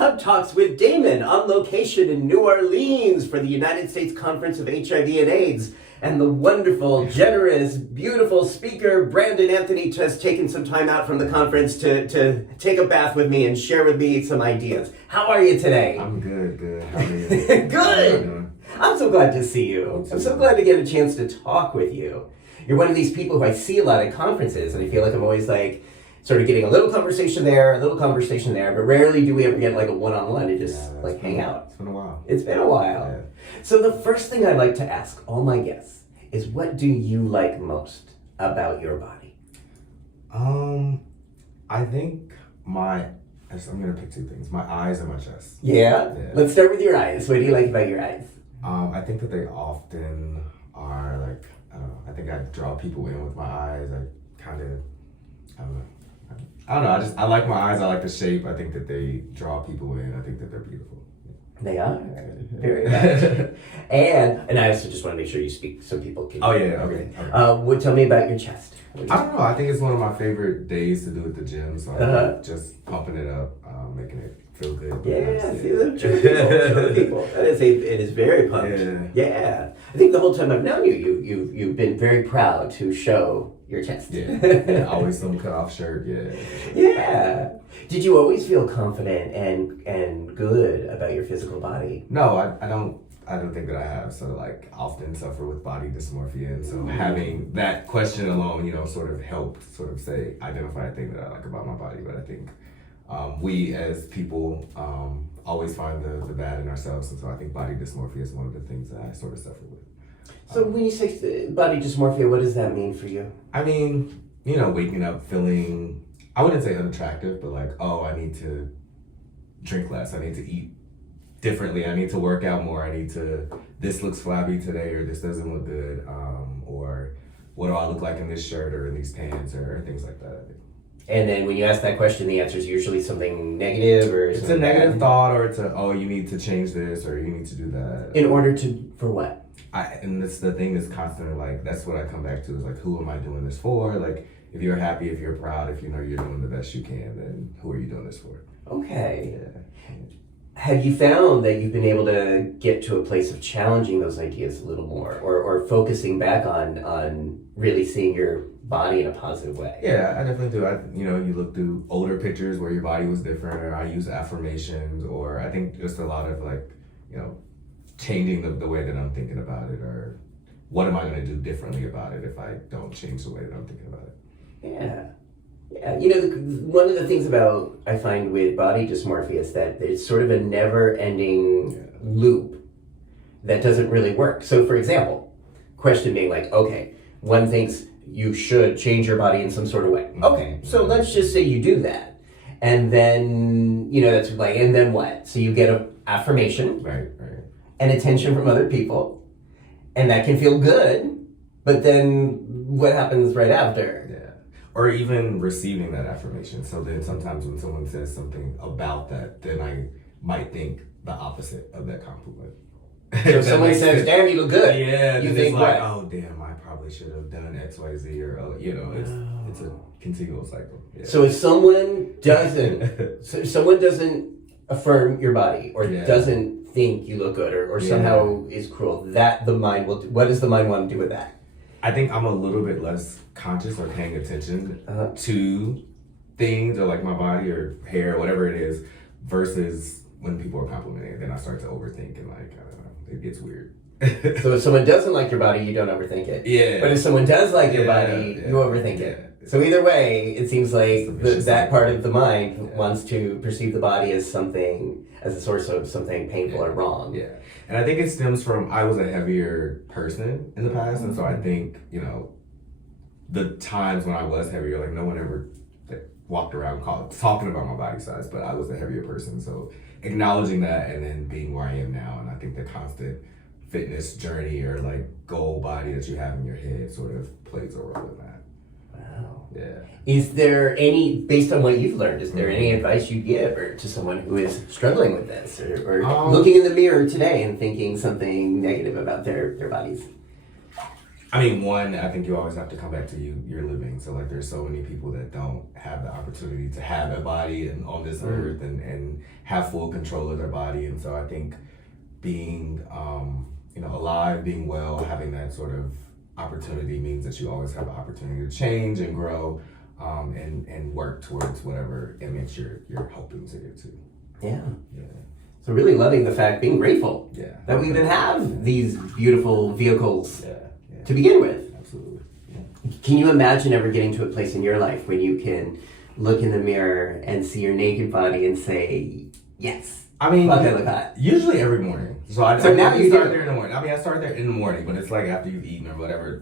Tub Talks with Damon on location in New Orleans for the United States Conference of HIV and AIDS. And the wonderful, generous, beautiful speaker, Brandon Anthony, has taken some time out from the conference to take a bath with me and share with me some ideas. How are you today? I'm good. How are you? Good! I'm so glad to see you. I'm so glad to get a chance to talk with you. You're one of these people who I see a lot at conferences, and I feel like I'm always like, sort of getting a little conversation there, but rarely do we ever get like a one-on-one to just hang out. It's been a while. It's been a while. Yeah. So the first thing I like to ask all my guests is, what do you like most about your body? I think I'm gonna pick two things: my eyes and my chest. Yeah? Let's start with your eyes. What do you like about your eyes? I think that they often are like, I don't know. I think I draw people in with my eyes. I don't know. I like my eyes. I like the shape. I think that they draw people in. I think that they're beautiful. They are very much. and I also just want to make sure you speak so people can. Oh yeah. Okay. Tell me about your chest. I don't know. I think it's one of my favorite days to do at the gym. So I'm just pumping it up, making it feel good. Yeah, see them show people. It is very pumped. Yeah. I think the whole time I've known you, you've been very proud to show your chest. Yeah. Always some cut off shirt. Yeah. Did you always feel confident and good about your physical body? No, I don't think that I have. So like, often suffer with body dysmorphia, and so having that question alone, sort of helped identify a thing that I like about my body. But I think we as people always find the bad in ourselves, and so I think body dysmorphia is one of the things that I sort of suffer with. So when you say body dysmorphia, what does that mean for you? I mean, waking up feeling, I wouldn't say unattractive, but like, oh, I need to drink less, I need to eat differently, I need to work out more, this looks flabby today, or this doesn't look good, or what do I look like in this shirt or in these pants, or things like that, I think. And then when you ask that question, the answer is usually something negative, or it's a negative thought, or it's you need to change this, or you need to do that. In order to, for what? And it's the thing that's constantly like, that's what I come back to, is like, who am I doing this for? Like, if you're happy, if you're proud, if you know you're doing the best you can, then who are you doing this for? Okay. Yeah. Have you found that you've been able to get to a place of challenging those ideas a little more, or focusing back on really seeing your body in a positive way? Yeah, I definitely do. You look through older pictures where your body was different, or I use affirmations, or I think just a lot of changing the way that I'm thinking about it, or what am I going to do differently about it if I don't change the way that I'm thinking about it. Yeah. One of the things I find with body dysmorphia is that it's sort of a never-ending loop that doesn't really work. So, for example, question being like, okay, one thinks you should change your body in some sort of way. Okay, so let's just say you do that. And then, that's like, and then what? So you get an affirmation. Right. And attention from other people. And that can feel good. But then what happens right after? Yeah. Or even receiving that affirmation. So then sometimes when someone says something about that, then I might think the opposite of that compliment. So if someone says, damn, you look good. Yeah. You think like, what? oh, damn, I probably should have done X, Y, Z, or, it's a continual cycle. Yeah. So if someone doesn't, affirm your body, or doesn't think you look good, or somehow is cruel, what does the mind want to do with that? I think I'm a little bit less conscious or paying attention to things, or like my body or hair or whatever it is, versus when people are complimenting it, then I start to overthink, and I don't know, it gets weird. So if someone doesn't like your body, you don't overthink it. Yeah. But if someone does like your body, you overthink it. So either way, it seems like that part of the mind wants to perceive the body as a source of something painful or wrong. Yeah. And I think it stems from, I was a heavier person in the past. And so I think, the times when I was heavier, like no one ever walked around talking about my body size, but I was a heavier person. So acknowledging that, and then being where I am now. And I think the constant fitness journey, or like goal body that you have in your head, sort of plays a role in that. Wow. Yeah. Is there based on what you've learned, is there any advice you give to someone who is struggling with this, or looking in the mirror today and thinking something negative about their bodies? I mean, one, I think you always have to come back to you're living. So like there's so many people that don't have the opportunity to have a body and on this earth and have full control of their body. And so I think being alive, being well, having that sort of opportunity means that you always have the opportunity to change and grow and work towards whatever image you're hoping to get to. Yeah. Yeah. So really loving the fact, being grateful Yeah. that we even have these beautiful vehicles Yeah. to begin with. Absolutely. Yeah. Can you imagine ever getting to a place in your life when you can look in the mirror and see your naked body and say, yes, I mean, fuck, I look hot. usually every morning. So now you start do. there in the morning. I mean, I start there in the morning, but it's like after you've eaten or whatever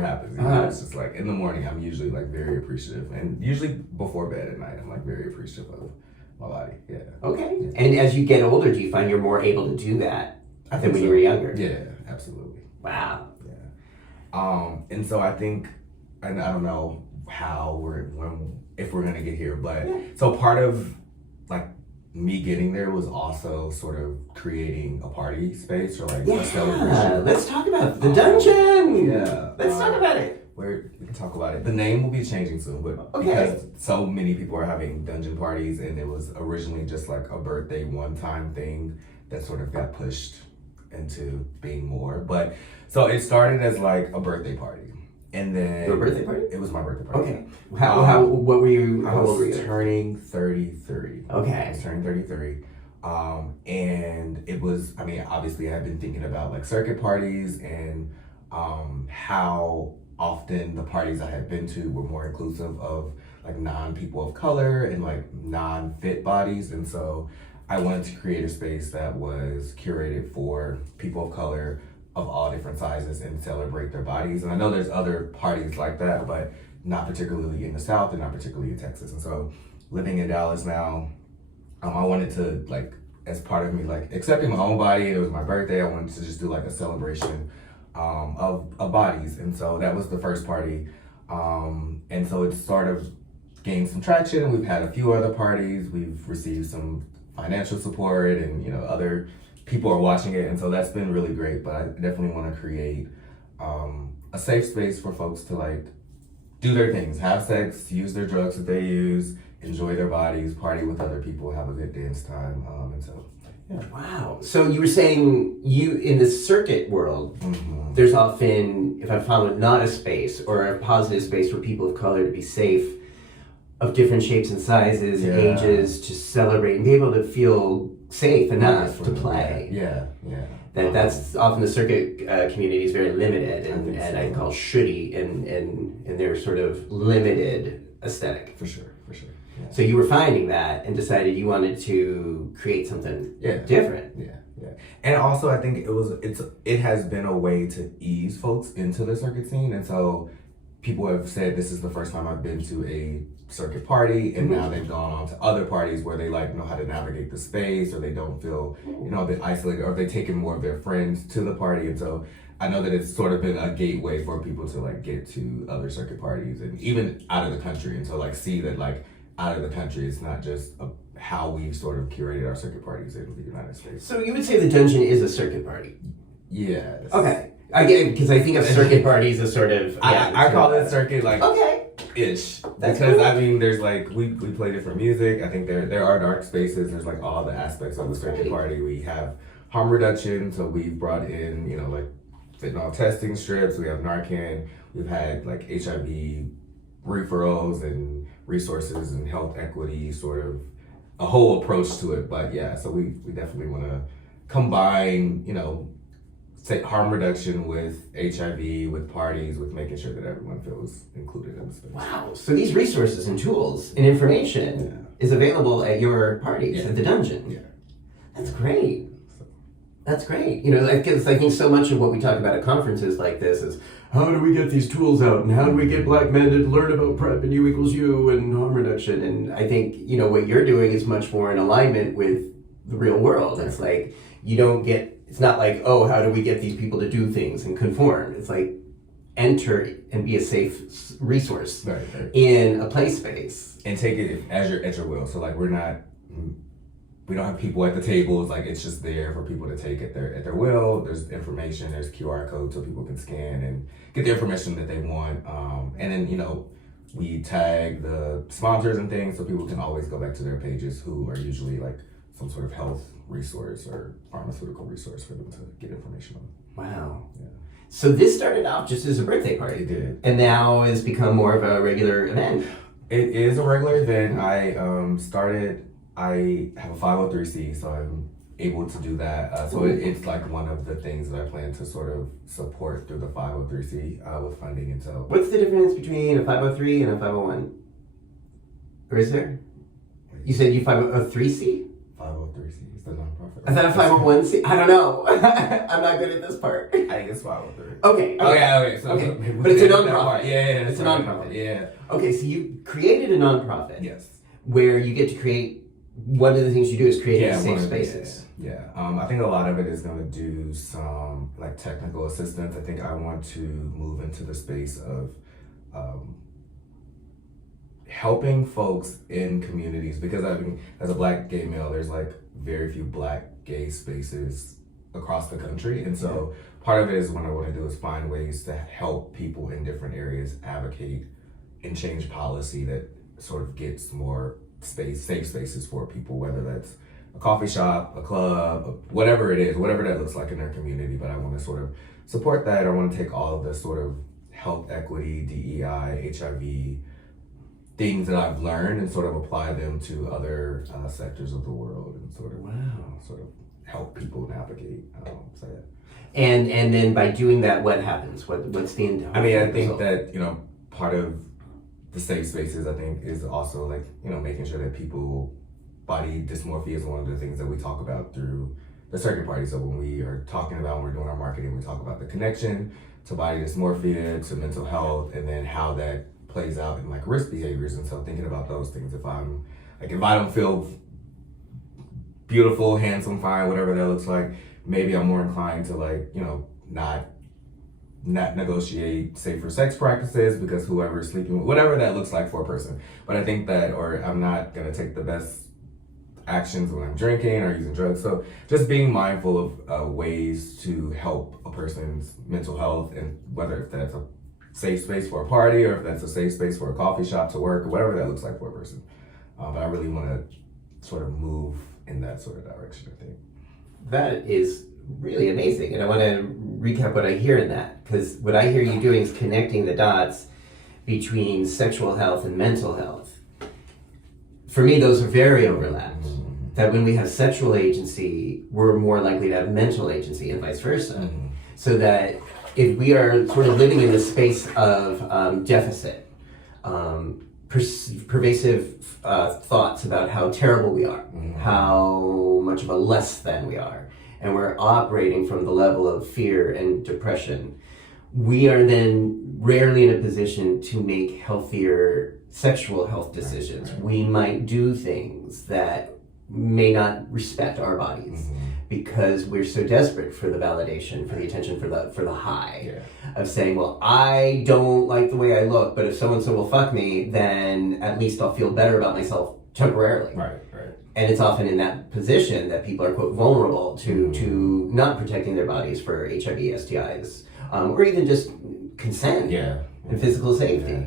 happens. You know? It's just like in the morning, I'm usually like very appreciative, and usually before bed at night, I'm like very appreciative of my body. Yeah. Okay. Yeah. And as you get older, do you find you're more able to do that than when you were younger? Yeah, absolutely. Wow. Yeah. And so I think, and I don't know how if we're gonna get here, but so part of like me getting there was also sort of creating a party space or like a celebration. Let's talk about the dungeon. Yeah. Let's talk about it. We can talk about it. The name will be changing soon, but because so many people are having dungeon parties, and it was originally just like a birthday one-time thing that sort of got pushed into being more. But so it started as like a birthday party, and then Your birthday party? It was my birthday party. Okay. What were you? How old were you? Turning 33. Okay. I was turning 33. And it was, I mean, obviously I had been thinking about like circuit parties and how often the parties I had been to were more inclusive of like non-people of color and like non-fit bodies. And so I wanted to create a space that was curated for people of color of all different sizes and celebrate their bodies. And I know there's other parties like that, but not particularly in the South and not particularly in Texas. And so living in Dallas now, I wanted to like, as part of me like accepting my own body, and it was my birthday, I wanted to just do like a celebration of bodies. And so that was the first party. And so it sort of gained some traction. We've had a few other parties. We've received some financial support, and other people are watching it. And so that's been really great. But I definitely want to create a safe space for folks to like do their things, have sex, use their drugs that they use, enjoy their bodies, party with other people, have a good dance time. And so yeah. Wow. So you were saying in the circuit world, there's often, if I found not a space or a positive space for people of color to be safe, of different shapes and sizes, ages, to celebrate and be able to feel safe enough to play. Yeah. That's often the circuit community is very limited and I call shitty and their sort of limited aesthetic. For sure. Yeah. So you were finding that and decided you wanted to create something different. Yeah. And also I think it has been a way to ease folks into the circuit scene. And so people have said this is the first time I've been to a circuit party, and now they've gone on to other parties where they like know how to navigate the space, or they don't feel a bit isolated, or they've taken more of their friends to the party. And so I know that it's sort of been a gateway for people to like get to other circuit parties and even out of the country, and so like see that like out of the country it's not just how we've sort of curated our circuit parties in the United States. So you would say the dungeon is a circuit party? Yes. Okay. I get it, because I think of circuit parties as sort of I call it circuit like ish. That's because cool. I mean there's like we play different music. I think there are dark spaces. There's like all the aspects of the circuit party. We have harm reduction, so we've brought in like fentanyl testing strips. We have Narcan. We've had like HIV referrals and resources and health equity, sort of a whole approach to it. But yeah, so we definitely want to combine harm reduction with HIV, with parties, with making sure that everyone feels included in the space. Wow. So these resources and tools and information is available at your parties at the dungeon. Yeah. That's great. That's great. Because I think so much of what we talk about at conferences like this is, how do we get these tools out, and how do we get black men to learn about PrEP and U equals U and harm reduction? And I think, what you're doing is much more in alignment with the real world. It's like, it's not like, oh, how do we get these people to do things and conform? It's like, enter and be a safe resource right. in a play space. And take it at your will. So like we're not we don't have people at the tables. Like, it's just there for people to take at their will. There's information, there's QR codes so people can scan and get the information that they want. And then, you know, we tag the sponsors and things so people can always go back to their pages, who are usually like some sort of health resource or pharmaceutical resource for them to get information on. Wow. Yeah. So this started off just as a birthday party. It did. And now has become more of a regular event. It is a regular event. I have a 503c, so I'm able to do that. So it's like one of the things that I plan to sort of support through the 503c with funding. And so, What's the difference between a 503 and a 501? Or is there? You said you 503c? 503c is the nonprofit. I thought a 501c. I don't know. I'm not good at this part. I think it's 503. Okay. Okay. So But it's a nonprofit. Yeah. It's a nonprofit. Yeah. Okay, so you created a nonprofit. Yes. Where you get to create, one of the things you do is create safe one spaces. Yeah. I think a lot of it is going to do some like technical assistance. I think I want to move into the space of helping folks in communities, because I mean, as a Black gay male, there's like very few Black gay spaces across the country. And so part of it is what I want to do is find ways to help people in different areas advocate and change policy that sort of gets more safe spaces for people, whether that's a coffee shop, a club, whatever it is, whatever that looks like in their community. But I want to sort of support that. I want to take all of the sort of health equity, DEI, HIV things that I've learned and sort of apply them to other sectors of the world and sort of help people navigate. So yeah. And then by doing that, what happens? What's the end? I mean, I think that, you know, part of the safe spaces, I think, is also like, you know, making sure that people, body dysmorphia is one of the things that we talk about through the circuit party. So when we are talking about, when we're doing our marketing, we talk about the connection to body dysmorphia, to mental health, and then how that plays out in like risk behaviors. And so thinking about those things, if I don't feel beautiful, handsome, fine, whatever that looks like, maybe I'm more inclined to like, you know, not negotiate safer sex practices because whoever is sleeping with, whatever that looks like for a person. But I think that, or I'm not gonna take the best actions when I'm drinking or using drugs. So just being mindful of ways to help a person's mental health, and whether if that's a safe space for a party or if that's a safe space for a coffee shop to work or whatever that looks like for a person. But I really want to sort of move in that sort of direction, I think. That is really amazing. And I want to recap what I hear in that, because what I hear you doing is connecting the dots between sexual health and mental health. For me, those are very overlapped. Mm-hmm. That when we have sexual agency, we're more likely to have mental agency and vice versa. Mm-hmm. So that if we are sort of living in the space of deficit, pervasive thoughts about how terrible we are, mm-hmm. how much of a less than we are, and we're operating from the level of fear and depression, we are then rarely in a position to make healthier sexual health decisions. Right. We might do things that may not respect our bodies, mm-hmm. because we're so desperate for the validation, for the attention, for the high, of saying, well, I don't like the way I look, but if so-and-so will fuck me, then at least I'll feel better about myself temporarily. Right. And it's often in that position that people are, quote, vulnerable to not protecting their bodies for HIV, STIs, or even just consent and physical safety. Yeah.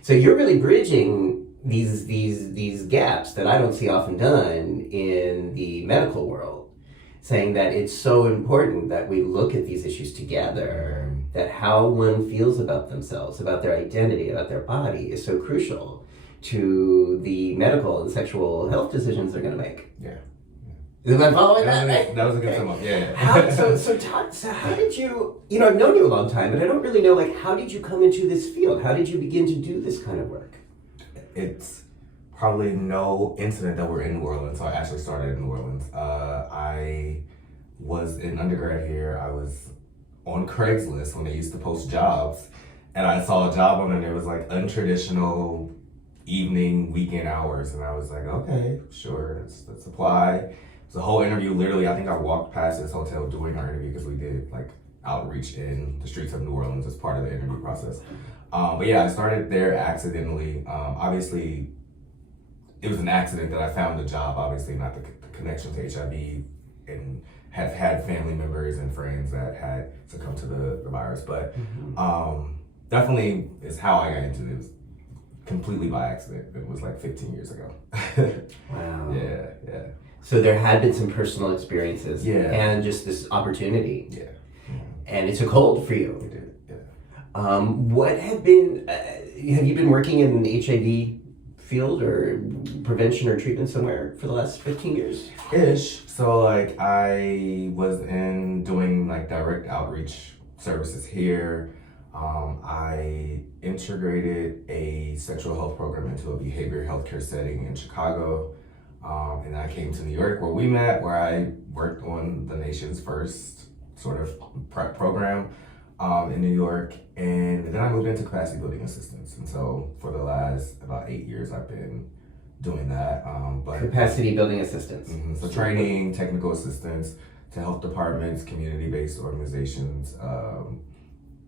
So you're really bridging these gaps that I don't see often done in the medical world, saying that it's so important that we look at these issues together, that how one feels about themselves, about their identity, about their body is so crucial to the medical and sexual health decisions they're going to make. Yeah. Am I following that? Right? That was a good sum up. Yeah. So how did you, I've known you a long time, but I don't really know, like, how did you come into this field? How did you begin to do this kind of work? It's probably no incident that we're in New Orleans. So I actually started in New Orleans. I was in undergrad here. I was on Craigslist when they used to post jobs, and I saw a job on there, and it was like untraditional evening, weekend hours, and I was like, okay, sure, let's apply. It was a whole interview. Literally, I think I walked past this hotel doing our interview because we did like outreach in the streets of New Orleans as part of the interview process. But yeah, I started there accidentally. Obviously, it was an accident that I found the job, obviously not the connection to HIV, and have had family members and friends that had succumbed to the virus. But definitely is how I got into it. It was completely by accident. It was like 15 years ago. Wow. Yeah. So there had been some personal experiences and just this opportunity. Yeah. And it took hold for you. It did, yeah. What have been, have you been working in the HIV field or prevention or treatment somewhere for the last 15 years? Ish. So like I was doing like direct outreach services here. I integrated a sexual health program into a behavioral healthcare setting in Chicago. And I came to New York where we met, where I worked on the nation's first sort of PrEP program in New York. And then I moved into capacity building assistance. And so for the last about 8 years, I've been doing that. But Capacity building assistance. So training, technical assistance to health departments, community-based organizations,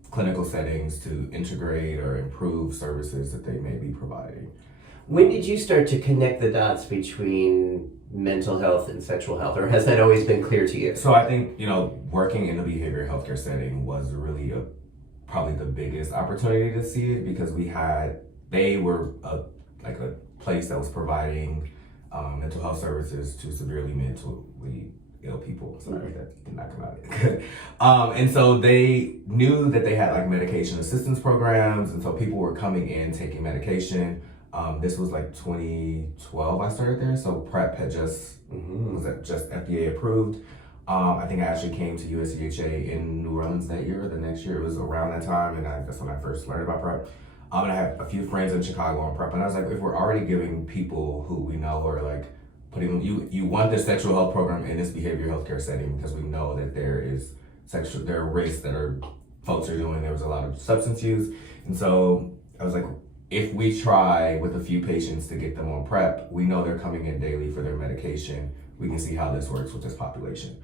clinical settings to integrate or improve services that they may be providing. When did you start to connect the dots between mental health and sexual health, or has that always been clear to you? So I think, working in the behavioral healthcare setting was really probably the biggest opportunity to see it, because they were a place that was providing mental health services to severely mentally ill people. Sorry, that did not come out good. And so they knew that they had like medication assistance programs, and so people were coming in taking medication. This was like 2012 I started there, so PrEP had just FDA approved. I think I actually came to USCHA in New Orleans that year. The next year, it was around that time, and that's when I first learned about PrEP. And I had a few friends in Chicago on PrEP, and I was like, if we're already giving people who we know are like putting you want this sexual health program in this behavioral healthcare setting, because we know that there are risks that folks are doing. There was a lot of substance use, and so I was like, if we try with a few patients to get them on PrEP, we know they're coming in daily for their medication. We can see how this works with this population,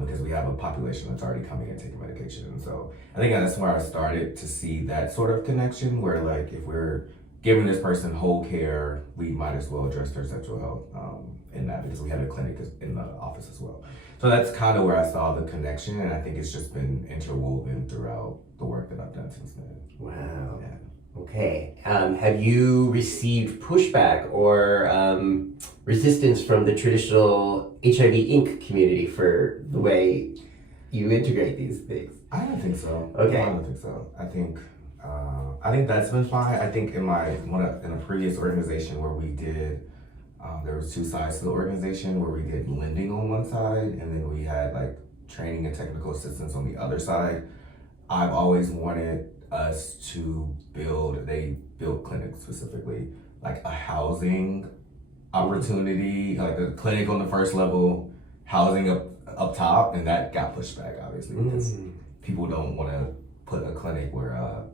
because we have a population that's already coming in taking medication. And so I think that's where I started to see that sort of connection, where like if we're giving this person whole care, we might as well address their sexual health in that, because we have a clinic in the office as well. So that's kind of where I saw the connection, and I think it's just been interwoven throughout the work that I've done since then. Wow. Yeah. Okay. Have you received pushback or resistance from the traditional HIV Inc. community for the way you integrate these things? I don't think so. Okay. I don't think so. I think that's been fine. I think in a previous organization where we did, there was two sides to the organization, where we did lending on one side, and then we had like training and technical assistance on the other side. I've always wanted us to they built clinics specifically, like a housing opportunity, like a clinic on the first level, housing up top, and that got pushed back, obviously, because people don't want to put a clinic where a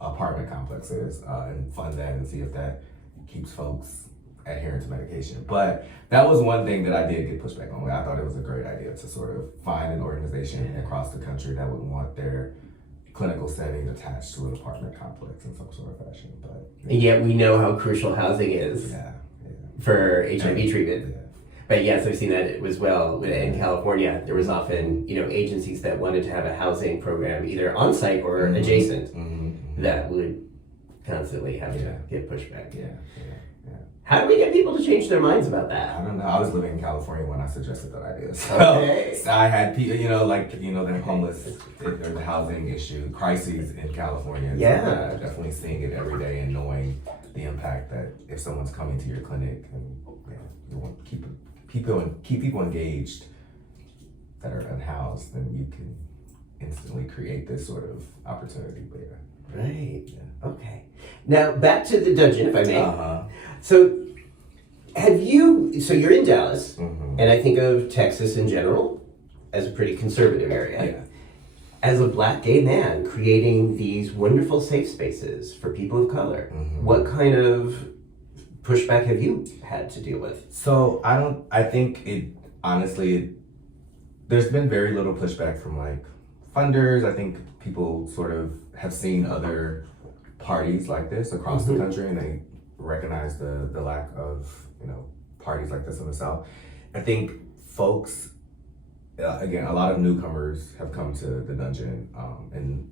apartment complex is, and fund that and see if that keeps folks adherent to medication. But that was one thing that I did get pushback on. I thought it was a great idea to sort of find an organization across the country that would want their clinical setting attached to an apartment complex in some sort of fashion. But And yet we know how crucial housing is for HIV treatment. Yeah. But yes, I've seen that as well. In California, there was often, agencies that wanted to have a housing program either on site or adjacent that would constantly have to get pushback. Yeah. How do we get people to change their minds about that? I don't know. I was living in California when I suggested that idea. So, Okay. so I had people, the homeless, there's the housing issue, crises in California. Yeah. So definitely seeing it every day and knowing the impact that if someone's coming to your clinic, and you want to keep people engaged that are unhoused, then you can instantly create this sort of opportunity. But Right. Okay. Now back to the dungeon, if I may. So you're in Dallas, and I think of Texas in general as a pretty conservative area. Yeah. As a Black gay man creating these wonderful safe spaces for people of color, what kind of pushback have you had to deal with? So I think there's been very little pushback from like funders. I think people sort of have seen other parties like this across the country, and they recognize the lack of, parties like this in the South. I think folks, again, a lot of newcomers have come to the dungeon, and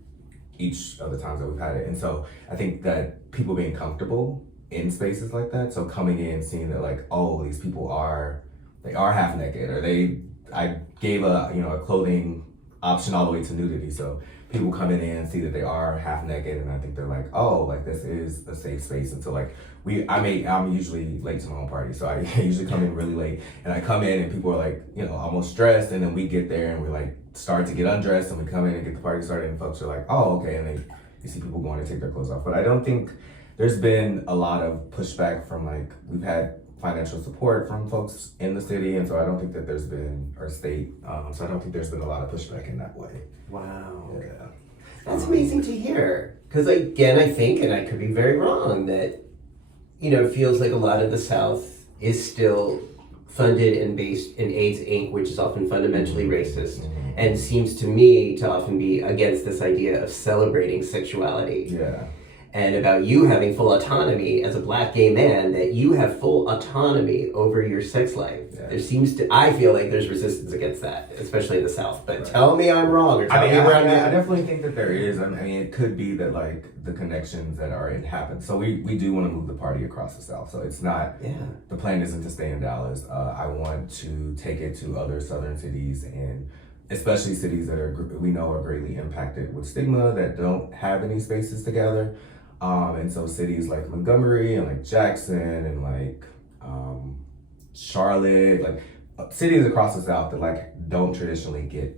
each of the times that we've had it. And so I think that people being comfortable in spaces like that, so coming in, seeing that like, oh, these people are half naked, or I gave a clothing option all the way to nudity. So people coming in and see that they are half naked, and I think they're like, oh, like this is a safe space. And so like I'm usually late to my own party, so I usually come in really late, and I come in and people are like, almost dressed, and then we get there and we like start to get undressed, and we come in and get the party started, and folks are like, oh, okay, and then you see people going to take their clothes off. But I don't think there's been a lot of pushback from like, we've had financial support from folks in the city, and so I don't think that there's been, or state, so I don't think there's been a lot of pushback in that way. Wow. Yeah. That's amazing to hear. Because again, I think, and I could be very wrong, that, it feels like a lot of the South is still funded and based in AIDS Inc., which is often fundamentally racist, and seems to me to often be against this idea of celebrating sexuality. Yeah. And about you having full autonomy as a Black gay man, that you have full autonomy over your sex life. Yeah. I feel like there's resistance against that, especially in the South. But tell me I'm wrong, or tell me where I'm at. I definitely think that there is. I mean, it could be that like the connections that are in happen. So we do want to move the party across the South. So it's not, the plan isn't to stay in Dallas. I want to take it to other Southern cities, and especially cities that we know are greatly impacted with stigma, that don't have any spaces together. And so cities like Montgomery and like Jackson and like Charlotte, like cities across the South that like don't traditionally get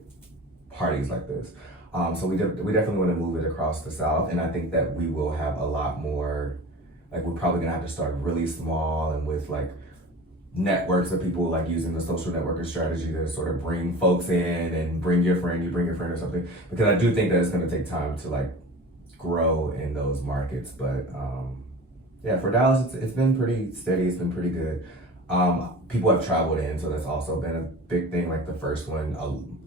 parties like this. So we definitely want to move it across the South, and I think that we will have a lot more. Like, we're probably gonna have to start really small and with like networks of people, like using the social networker strategy to sort of bring folks in and bring your friend, or something. Because I do think that it's gonna take time to like grow in those markets. But for Dallas, it's been pretty steady. It's been pretty good. People have traveled in, so that's also been a big thing. Like the first one,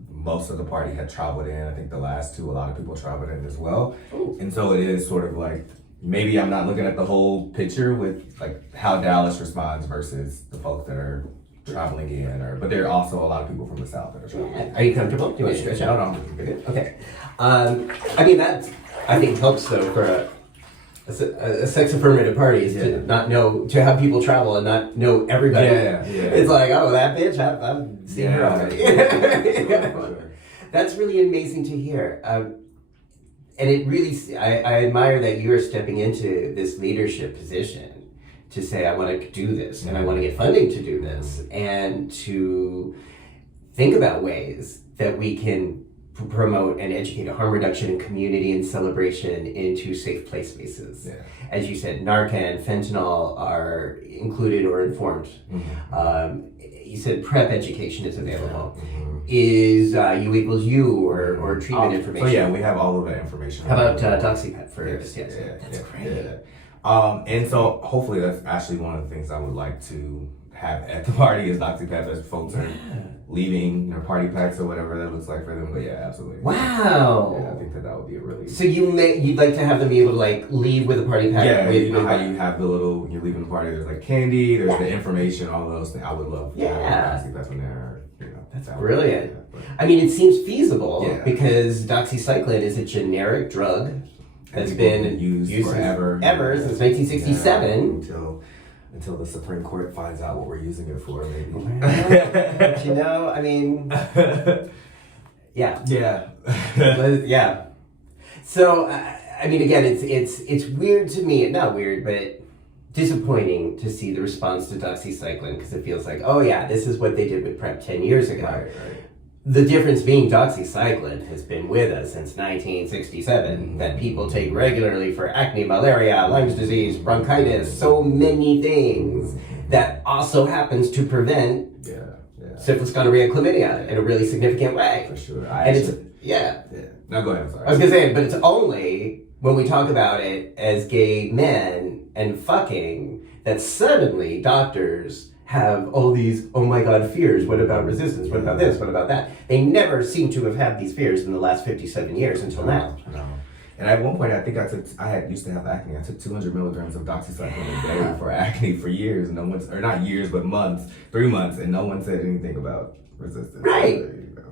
most of the party had traveled in. I think the last two, a lot of people traveled in as well. Ooh. And so it is sort of like, maybe I'm not looking at the whole picture with like how Dallas responds versus the folks that are traveling in, but there are also a lot of people from the South that are traveling. Yeah. Are you comfortable? Do you want to stretch out? No, I'm good. Okay. I mean, that I think helps though for a sex affirmative party is to not know, to have people travel and not know everybody. Yeah. It's like, oh, that bitch, I've seen her already. Sure. That's really amazing to hear. And it really, I admire that you're stepping into this leadership position to say, I want to do this, and I want to get funding to do this, and to think about ways that we can promote and educate a harm reduction in community and celebration into safe play spaces. Yeah. As you said, Narcan, fentanyl are included or informed. You said PrEP education is available. Is U equals U or treatment information? So yeah, we have all of that information. How about doxyPEP for this? Yes. That's great. Yeah. And so hopefully that's actually one of the things I would like to have at the party is doxyPEP, as folks are leaving their party packs or whatever that looks like for them. But yeah, absolutely. Wow. Yeah, I think that would be a really. So you'd like to have them be able to like leave with a party pack? Yeah, you know how you have the little, you're leaving the party, there's like candy, there's the information, all those things. I would love to have doxyPEP in there. That's brilliant. I mean, it seems feasible because doxycycline is a generic drug that's been used forever. Since 1967. Until the Supreme Court finds out what we're using it for, maybe. But I mean, yeah. Yeah. So, I mean, again, it's weird to me, not weird, but disappointing to see the response to doxycycline, because it feels like, oh yeah, this is what they did with PrEP 10 years ago. Right. The difference being doxycycline has been with us since 1967, that people take regularly for acne, malaria, Lyme's disease, bronchitis, so many things that also happens to prevent syphilis, gonorrhea, chlamydia in a really significant way. For sure. No, go ahead, sorry. I was going to say, but it's only when we talk about it as gay men and fucking that suddenly doctors have all these, oh my God, fears. What about resistance? What about this? What about that? They never seem to have had these fears in the last 57 years until now. No. And at one point, I think I used to have acne. I took 200 milligrams of doxyPEP a day for acne for years. No one's, or not years, but months, 3 months, and no one said anything about resistance. Right.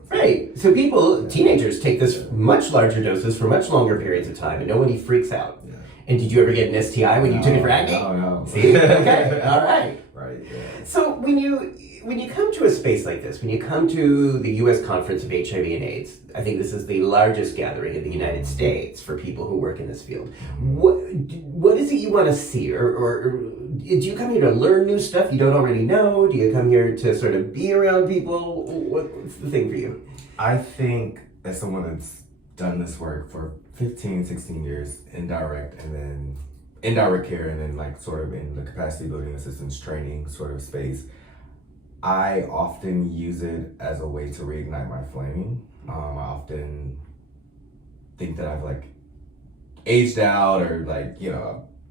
Right. So teenagers take this much larger doses for much longer periods of time, and nobody freaks out. Yeah. And did you ever get an STI when you took it for acne? No. See? Okay. All right. Right. Yeah. So when you come to a space like this, when you come to the U.S. Conference of HIV and AIDS, I think this is the largest gathering in the United States for people who work in this field. What is it you want to see, or do you come here to learn new stuff you don't already know? Do you come here to sort of be around people? What's the thing for you? I think as someone that's done this work for 15, 16 years, indirect care, and then like sort of in the capacity building assistance training sort of space, I often use it as a way to reignite my flame. I often think that I've like aged out or like,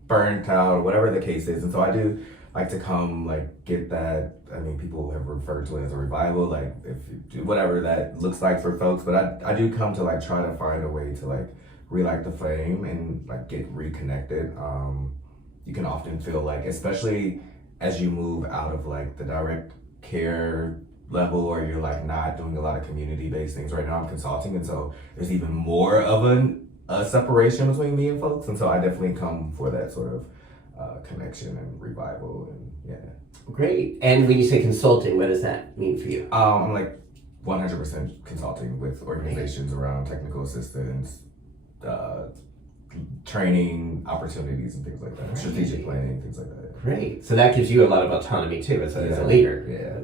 burnt out or whatever the case is. And so I do like to come like get that. I mean, people have referred to it as a revival, like if you do whatever that looks like for folks, but I do come to like try to find a way to like relight the flame and like get reconnected. You can often feel like, especially as you move out of like the direct care level, or you're like not doing a lot of community-based things. Right now I'm consulting, and so there's even more of a separation between me and folks, and so I definitely come for that sort of connection and revival, and yeah. Great. And when you say consulting, what does that mean for you? I'm like 100% consulting with organizations around technical assistance, training opportunities and things like that, strategic planning, things like that. Great. So that gives you a lot of autonomy too as a leader. Yeah.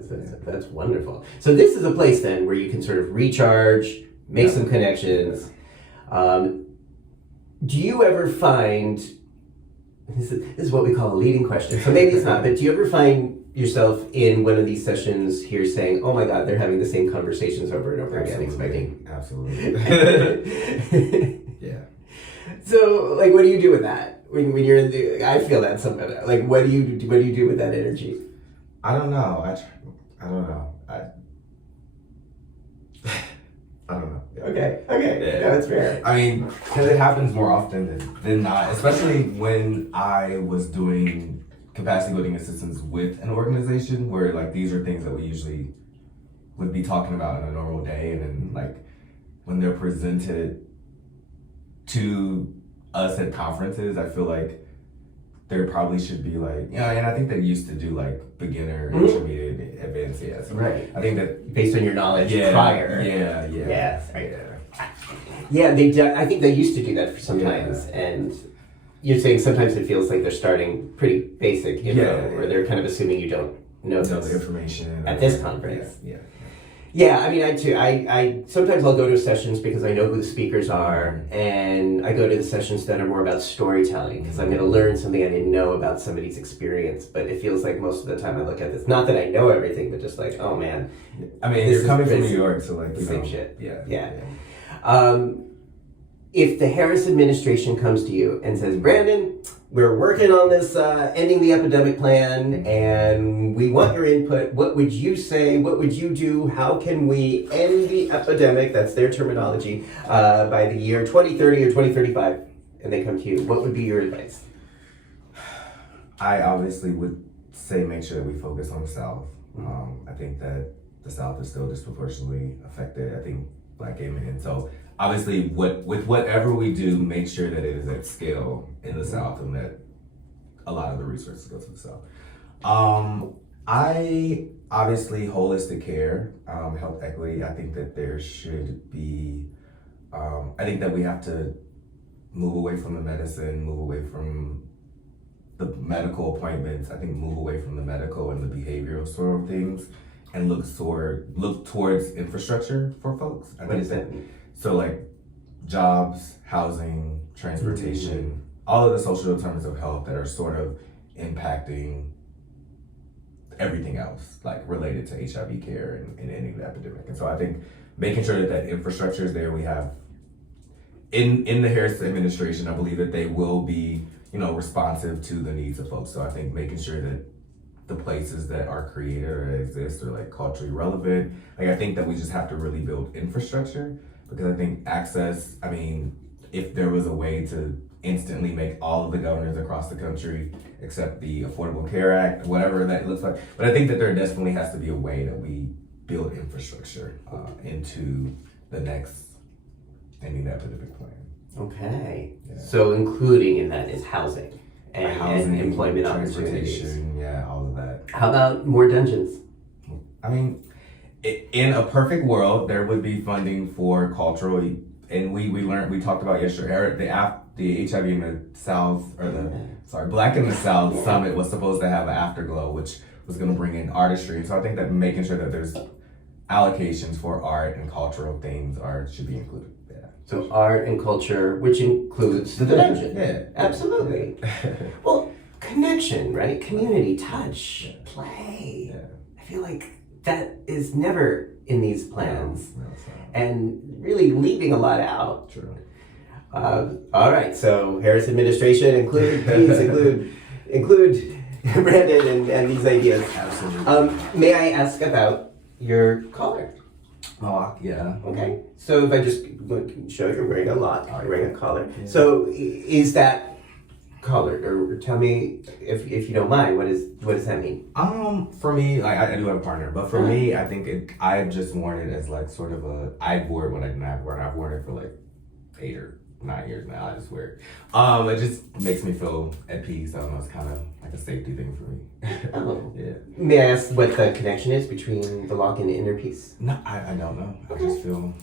That's wonderful. So this is a place then where you can sort of recharge, make some connections. Do you ever find, this is what we call a leading question, so maybe it's not, but do you ever find yourself in one of these sessions here saying, oh my God, they're having the same conversations over and over again, expecting? Absolutely. Yeah. So, like, what do you do with that when you're in the? I feel that something. Like, what do you do with that energy? I don't know. I don't know. I don't know. Okay. Yeah, that's fair. I mean, because it happens more often than not, especially when I was doing capacity building assistance with an organization where like these are things that we usually would be talking about in a normal day, and then like when they're presented to us at conferences, I feel like there probably should be like, and I think they used to do like beginner, intermediate, advanced, yes. Right. I think that based on your knowledge prior. Yeah. Right. Yeah, I think they used to do that sometimes, and you're saying sometimes it feels like they're starting pretty basic info, or they're kind of assuming you don't know the information at this conference. Yeah, I mean, I too. I sometimes I'll go to sessions because I know who the speakers are, and I go to the sessions that are more about storytelling because I'm going to learn something I didn't know about somebody's experience. But it feels like most of the time I look at this, not that I know everything, but just like, oh man. I mean, you're coming from New York, so like the same shit. Yeah. If the Harris administration comes to you and says, Brandon, we're working on this ending the epidemic plan, and we want your input, what would you say? What would you do? How can we end the epidemic, that's their terminology, by the year 2030 or 2035? And they come to you. What would be your advice? I obviously would say make sure that we focus on the South. I think that the South is still disproportionately affected. I think Black gay men. So obviously, with whatever we do, make sure that it is at scale in the South, and that a lot of the resources go to the South. I obviously holistic care, health equity. I think that there should be. I think that we have to move away from the medicine, move away from the medical appointments. I think move away from the medical and the behavioral sort of things, and look towards infrastructure for folks. I think that. So like jobs, housing, transportation, all of the social determinants of health that are sort of impacting everything else, like related to HIV care and ending the epidemic. And so I think making sure that infrastructure is there. We have in the Harris administration, I believe that they will be, responsive to the needs of folks. So I think making sure that the places that are created or exist are like culturally relevant. Like I think that we just have to really build infrastructure. Because I think access, if there was a way to instantly make all of the governors across the country accept the Affordable Care Act, whatever that looks like. But I think that there definitely has to be a way that we build infrastructure into the next ending that pandemic plan. Okay. Yeah. So including in that is housing and, Housing, employment opportunities. transportation, yeah, all of that. How about more dungeons? I mean, in a perfect world, there would be funding for cultural, and we talked about yesterday, the HIV in the South, Black in the South Summit was supposed to have an afterglow, which was going to bring in artistry. So I think that making sure that there's allocations for art and cultural things should be included. Yeah. So art and culture, which includes the dungeon. Yeah. Absolutely. Well, connection, right? Community, touch, play. Yeah. I feel like that is never in these plans. No, it's not. And really leaving a lot out. True. All right, so Harris administration please include Brandon and these ideas. Absolutely. May I ask about your collar? Oh, yeah. Okay, so if I just show you're wearing a lock, you're wearing a collar. Yeah. So is that colored, or tell me if you don't mind, what does that mean? For me, like I do have a partner, but for me, I think I've just worn it as like sort of I've worn it when I didn't have worn. I've worn it for like 8 or 9 years now. I just wear it. It just makes me feel at peace. I don't know. It's kind of like a safety thing for me. Oh. Yeah. May I ask what the connection is between the lock and the inner piece? No, I don't know. I just feel,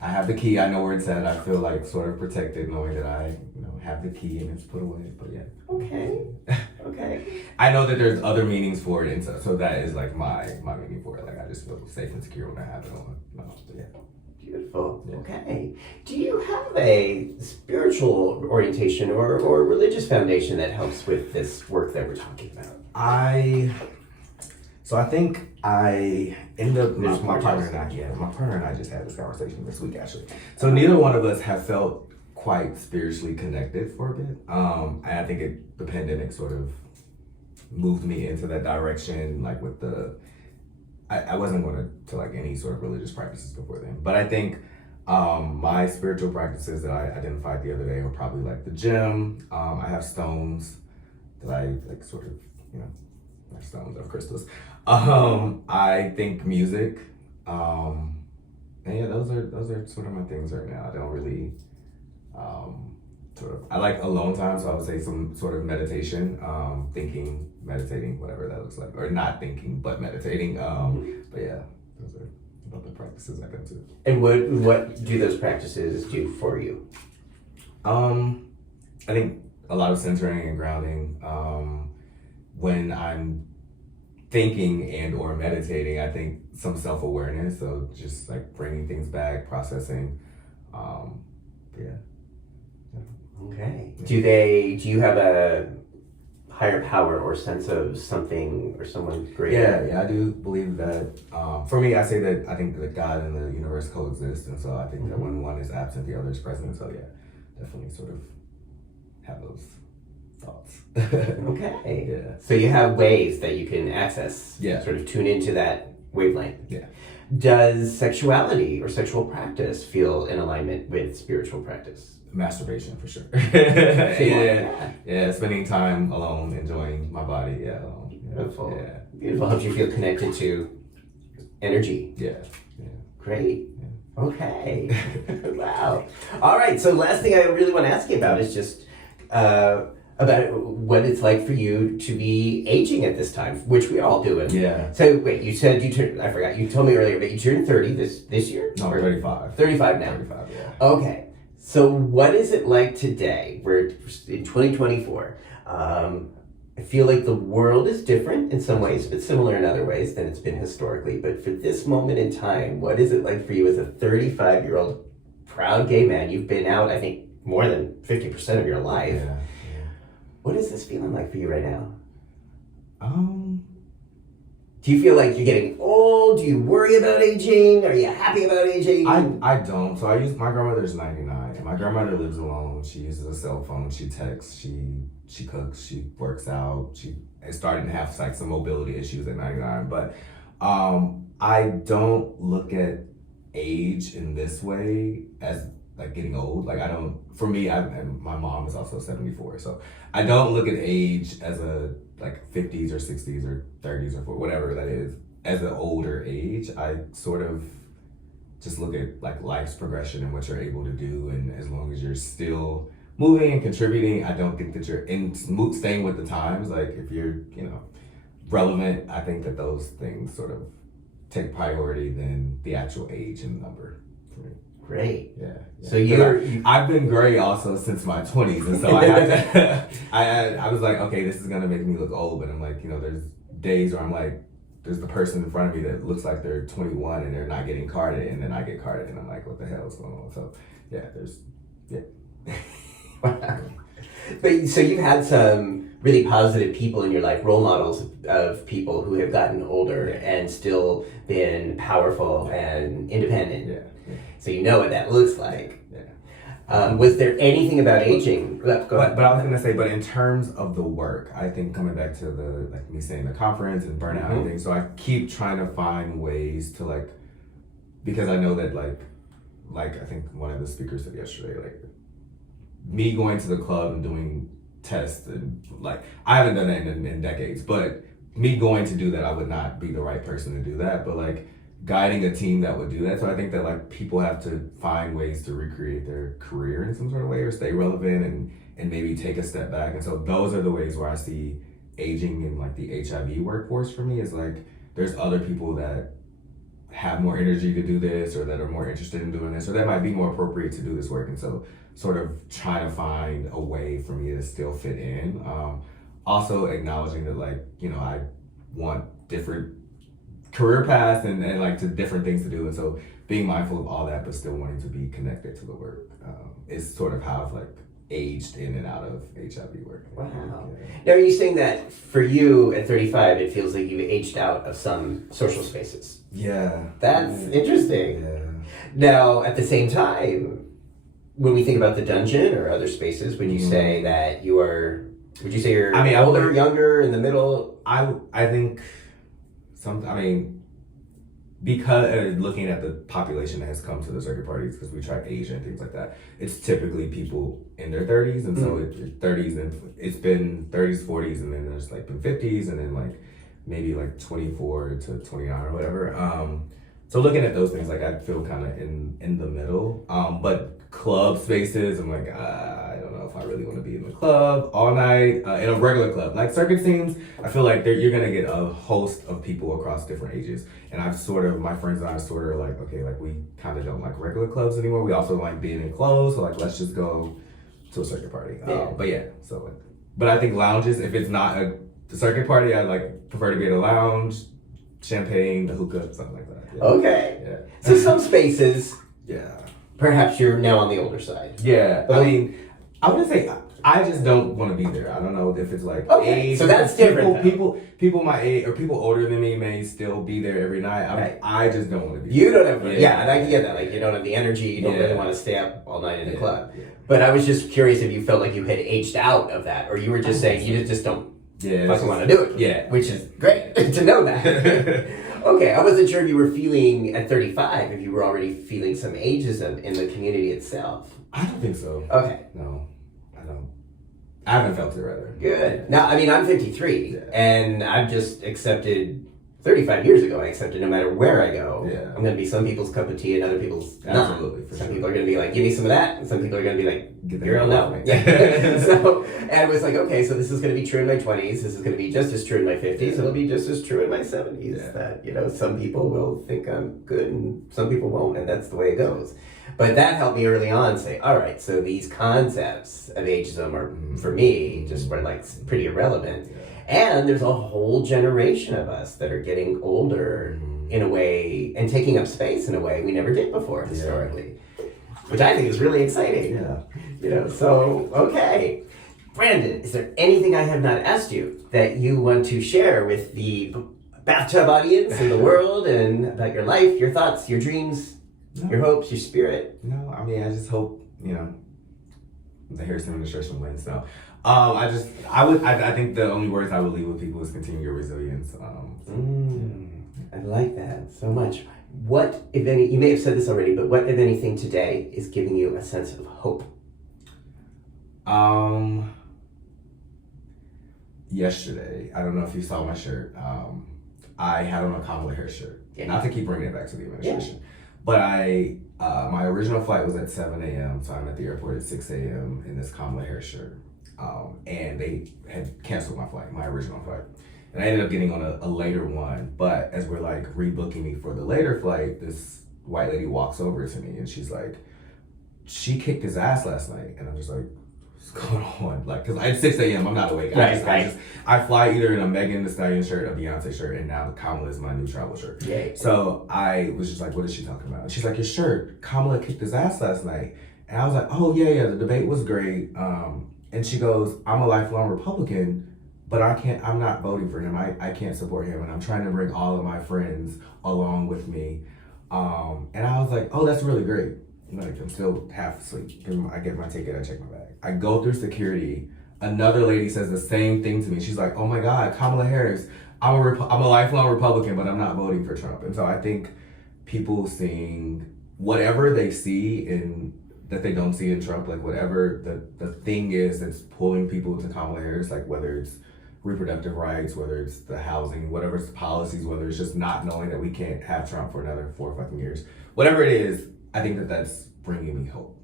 I have the key. I know where it's at. I feel like sort of protected knowing that I, have the key and it's put away. But yeah. Okay. Okay. I know that there's other meanings for it, and so that is like my meaning for it. Like I just feel safe and secure when I have it on. No, but yeah. Beautiful. Yeah. Okay. Do you have a spiritual orientation or religious foundation that helps with this work that we're talking about? I think I ended up my partner and I just had this conversation this week actually. So neither one of us have felt quite spiritually connected for a bit. And I think the pandemic sort of moved me into that direction, like with I wasn't going to like any sort of religious practices before then. But I think my spiritual practices that I identified the other day were probably like the gym. I have stones that I like sort of, like stones or crystals. I think music. And yeah, those are sort of my things right now. I don't really I like alone time, so I would say some sort of meditation, thinking, meditating, whatever that looks like, or not thinking but meditating. But yeah, those are about the practices I go to. And what do those practices do for you? I think a lot of centering and grounding. When I'm thinking and or meditating, I think some self-awareness, so just like bringing things back, processing. Yeah. Okay. Do you have a higher power or sense of something or someone greater? Yeah, I do believe that. For me, I say that I think that God and the universe coexist, and so I think that when one is absent, the other is present. So yeah, definitely sort of have those thoughts. Okay. Yeah. So you have ways that you can access, Yeah. sort of tune into that wavelength. Yeah. Does sexuality or sexual practice feel in alignment with spiritual practice? Masturbation for sure. Yeah. Yeah, spending time alone, enjoying my body. Yeah, alone. Beautiful. Yeah. Beautiful. Helps you feel connected to energy. Yeah. Great. Okay. Wow. All right. So last thing I really want to ask you about is just about what it's like for you to be aging at this time, which we're all doing. Yeah. So wait, you said you turned, I forgot, you told me earlier, but you turned 30 this year? No, Or 35. 35 now. 35, yeah. Okay. So what is it like today? We're in 2024. I feel like the world is different in some ways, but similar in other ways than it's been historically. But for this moment in time, what is it like for you as a 35-year-old proud gay man? You've been out, I think, more than 50% of your life. Yeah. What is this feeling like for you right now? Do you feel like you're getting old? Do you worry about aging? Are you happy about aging? I don't. So my grandmother's 99, and my grandmother lives alone. She uses a cell phone. She texts. She cooks. She works out. She is starting to have like some mobility issues at 99. But I don't look at age in this way as like getting old. Like I don't, for me, and my mom is also 74, so I don't look at age as a like 50s or 60s or 30s or whatever that is as an older age. I sort of just look at like life's progression and what you're able to do, and as long as you're still moving and contributing, I don't think that you're staying with the times. Like if you're, you know, relevant, I think that those things sort of take priority than the actual age and number for me. Great. Yeah. So I've been gray also since my 20s, and so I had to, I was like, okay, this is gonna make me look old, but I'm like, you know, there's days where I'm like, there's the person in front of me that looks like they're 21 and they're not getting carded, and then I get carded, and I'm like, what the hell is going on? So yeah. But so you've had some really positive people in your life, role models of people who have gotten older and still been powerful and independent. Yeah. So you know what that looks like. Yeah. Was there anything about aging? Go ahead. But I was gonna say, but in terms of the work, I think coming back to the like me saying the conference and burnout and things, so I keep trying to find ways to like, because I know that like I think one of the speakers said yesterday, like me going to the club and doing tests, and like I haven't done that in decades, but me going to do that, I would not be the right person to do that, but like guiding a team that would do that. So I think that like people have to find ways to recreate their career in some sort of way or stay relevant and maybe take a step back. And so those are the ways where I see aging in like the HIV workforce for me, is like there's other people that have more energy to do this, or that are more interested in doing this, or that might be more appropriate to do this work. And so sort of trying to find a way for me to still fit in. Also acknowledging that like, you know, I want different career paths and like to different things to do. And so being mindful of all that, but still wanting to be connected to the work is sort of how I've like aged in and out of HIV work. Wow. Now, are you saying that for you at 35, it feels like you've aged out of some social spaces? Yeah. That's interesting. Yeah. Now, at the same time, when we think about the dungeon or other spaces, would you say that you are, would you say you're older, younger, in the middle? I think because looking at the population that has come to the circuit parties, because we track Asia and things like that, it's typically people in their 30s, and so it's 30s, and it's been 30s, 40s, and then there's like been 50s, and then like maybe like 24 to 29 or whatever. So looking at those things, like I feel kind of in the middle. But club spaces, I'm like, I don't know if I really want to be in the club all night, in a regular club. Like circuit scenes, I feel like you're going to get a host of people across different ages. And I've sort of, my friends and I sort of like, okay, like we kind of don't like regular clubs anymore. We also like being in clothes. So like, let's just go to a circuit party. But yeah, so like, but I think lounges, if it's not the circuit party, I like prefer to be at a lounge, champagne, the hookah, something like that. Yeah. Okay. Yeah. So some spaces, Yeah. perhaps you're now on the older side. Yeah. I mean, I wouldn't say, I just don't want to be there. I don't know if it's like age. So that's different. People my age or people older than me may still be there every night. Right. I just don't want to be You there. don't have, and I can get that. Like, you don't have the energy, you don't really want to stay up all night in the club. Yeah. But I was just curious if you felt like you had aged out of that, or you were just saying you just don't fucking want to do it. Yeah. Which is great to know that. Okay, I wasn't sure if you were feeling at 35, if you were already feeling some ageism in the community itself. I don't think so. Okay. No, I don't. I haven't felt it, rather. Good. Now, I mean, I'm 53, and I've just accepted, 35 years ago, I accepted no matter where I go, I'm going to be some people's cup of tea and other people's not. Absolutely. Some people are going to be like, give me some of that, and some people are going to be like, You're no. So, and it was like, okay, so this is going to be true in my 20s, this is going to be just as true in my 50s, it'll be just as true in my 70s, that, you know, some people will think I'm good and some people won't, and that's the way it goes. But that helped me early on say, all right, so these concepts of ageism are, for me, just were like pretty irrelevant. And there's a whole generation of us that are getting older in a way and taking up space in a way we never did before historically, which I think is really exciting. Yeah. You know, so, okay. Brandon, is there anything I have not asked you that you want to share with the bathtub audience and the world and about your life, your thoughts, your dreams, your hopes, your spirit? No, I mean, I just hope, you know, the Harrison administration wins. So, I think the only words I would leave with people is continue your resilience. I like that so much. What, if any, you may have said this already, but what, if anything, today is giving you a sense of hope? Yesterday, I don't know if you saw my shirt. I had on a Kamala Harris shirt. Yeah. Not to keep bringing it back to the administration, but my original flight was at 7 a.m. So I'm at the airport at 6 a.m. in this Kamala Harris shirt. And they had canceled my original flight. And I ended up getting on a later one. But as we're like rebooking me for the later flight, this white lady walks over to me and she's like, she kicked his ass last night. And I'm just like, what's going on? Like, cause at 6 a.m. I'm not awake. I fly either in a Megan Thee Stallion shirt, a Beyonce shirt, and now Kamala is my new travel shirt. Yay. So I was just like, what is she talking about? And she's like, your shirt, Kamala kicked his ass last night. And I was like, oh yeah, the debate was great. And she goes, I'm a lifelong Republican, but I'm not voting for him. I can't support him. And I'm trying to bring all of my friends along with me. And I was like, oh, that's really great. Like, I'm still half asleep. I get my ticket, I check my bag. I go through security. Another lady says the same thing to me. She's like, oh my God, Kamala Harris, I'm a lifelong Republican, but I'm not voting for Trump. And so I think people seeing whatever they see that they don't see in Trump, like whatever the thing is that's pulling people to Kamala Harris, like whether it's reproductive rights, whether it's the housing, whatever it's the policies, whether it's just not knowing that we can't have Trump for another 4 fucking years. Whatever it is, I think that's bringing me hope.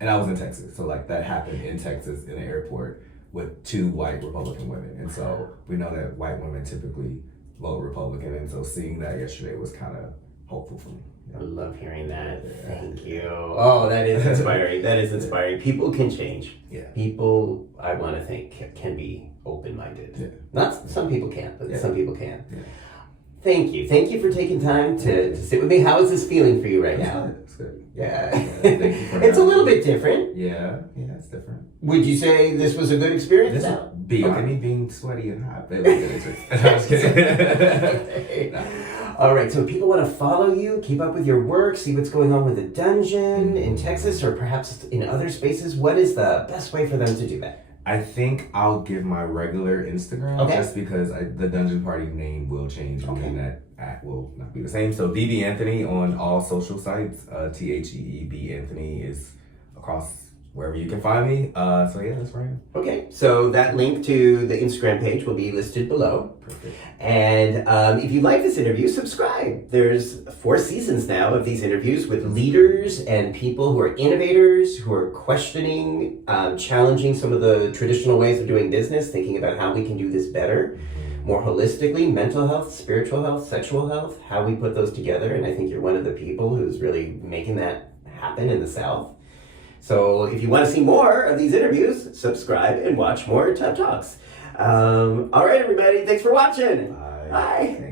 And I was in Texas, so like that happened in Texas in the airport with 2 white Republican women. And so we know that white women typically vote Republican, and so seeing that yesterday was kind of hopeful for me. I love hearing that. Thank you. Oh, that is inspiring. That is inspiring. People can change. Yeah. People, I want to think, can be open-minded. Yeah. Not some people can't, but some people can. Yeah. Thank you. Thank you for taking time to sit with me. How is this feeling for you right now? It's good. Yeah. Thank you for It's a little bit different. Yeah, it's different. Would you say this was a good experience? Beyond me being sweaty and hot. It was good. I was kidding. All right, so if people want to follow you, keep up with your work, see what's going on with the dungeon in Texas or perhaps in other spaces, what is the best way for them to do that? I think I'll give my regular Instagram just because the Dungeon Party name will change and that at will not be the same. So VB Anthony on all social sites. THEEB Anthony is across wherever you can find me. So yeah, that's right. Okay, so that link to the Instagram page will be listed below. Perfect. And if you like this interview, subscribe. There's 4 seasons now of these interviews with leaders and people who are innovators, who are questioning, challenging some of the traditional ways of doing business, thinking about how we can do this better, more holistically, mental health, spiritual health, sexual health, how we put those together. And I think you're one of the people who's really making that happen in the South. So if you want to see more of these interviews, subscribe and watch more TED Talks. All right, everybody. Thanks for watching. Bye. Bye.